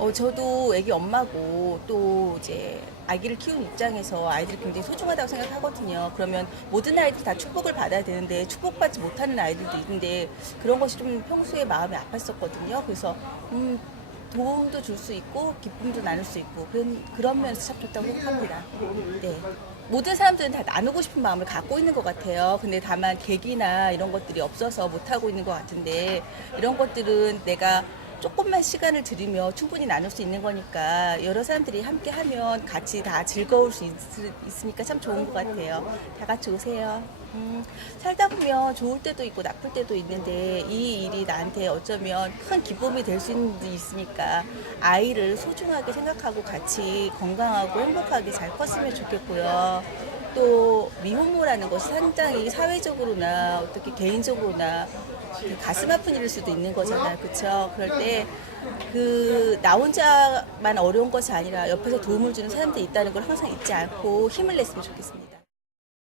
어, 저도 애기 엄마고 또 이제 아기를 키우는 입장에서 아이들이 굉장히 소중하다고 생각하거든요. 그러면 모든 아이들이 다 축복을 받아야 되는데 축복받지 못하는 아이들도 있는데 그런 것이 좀 평소에 마음이 아팠었거든요. 그래서 음, 도움도 줄 수 있고 기쁨도 나눌 수 있고 그런 그런 면에서 참 좋다고 생각합니다. 네. 모든 사람들은 다 나누고 싶은 마음을 갖고 있는 것 같아요. 근데 다만 계기나 이런 것들이 없어서 못 하고 있는 것 같은데 이런 것들은 내가 조금만 시간을 들이며 충분히 나눌 수 있는 거니까 여러 사람들이 함께 하면 같이 다 즐거울 수 있, 으니까 참 좋은 것 같아요. 다 같이 오세요. 음, 살다 보면 좋을 때도 있고 나쁠 때도 있는데 이 일이 나한테 어쩌면 큰 기쁨이 될 수 있는 일이 있으니까 아이를 소중하게 생각하고 같이 건강하고 행복하게 잘 컸으면 좋겠고요. 또 미혼모라는 것이 상당히 사회적으로나 어떻게 개인적으로나 그 가슴 아픈 일일 수도 있는 거잖아요. 그렇죠? 그럴 때그 나 혼자만 어려운 것이 아니라 옆에서 도움을 주는 사람들이 있다는 걸 항상 잊지 않고 힘을 냈으면 좋겠습니다.